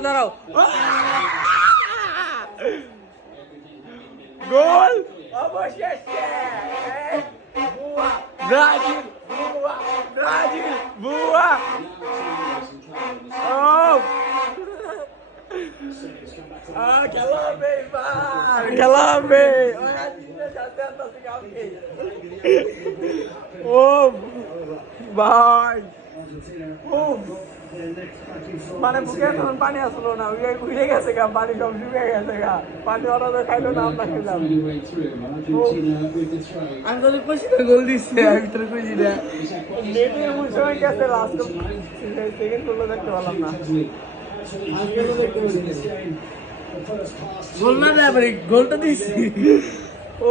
দাঁড়াও গোল অবশেষে ব্রাজিল বুয়া খেলা হবে ও ভাই মানে বুকে এখন পানি আসলো না উড়ে গেছে গা পানি সব ডুবে গেছে গা পানি ওরা তো খাইলো না আমরা খেলাম আমি তো খুশি গোল দিচ্ছে আমি ভিতরে খুশি না নেটে এমন সময় গেছে লাস্ট সেকেন্ড গোল দেখতে পারলাম না গোল না দেয় গোলটা দিচ্ছি ও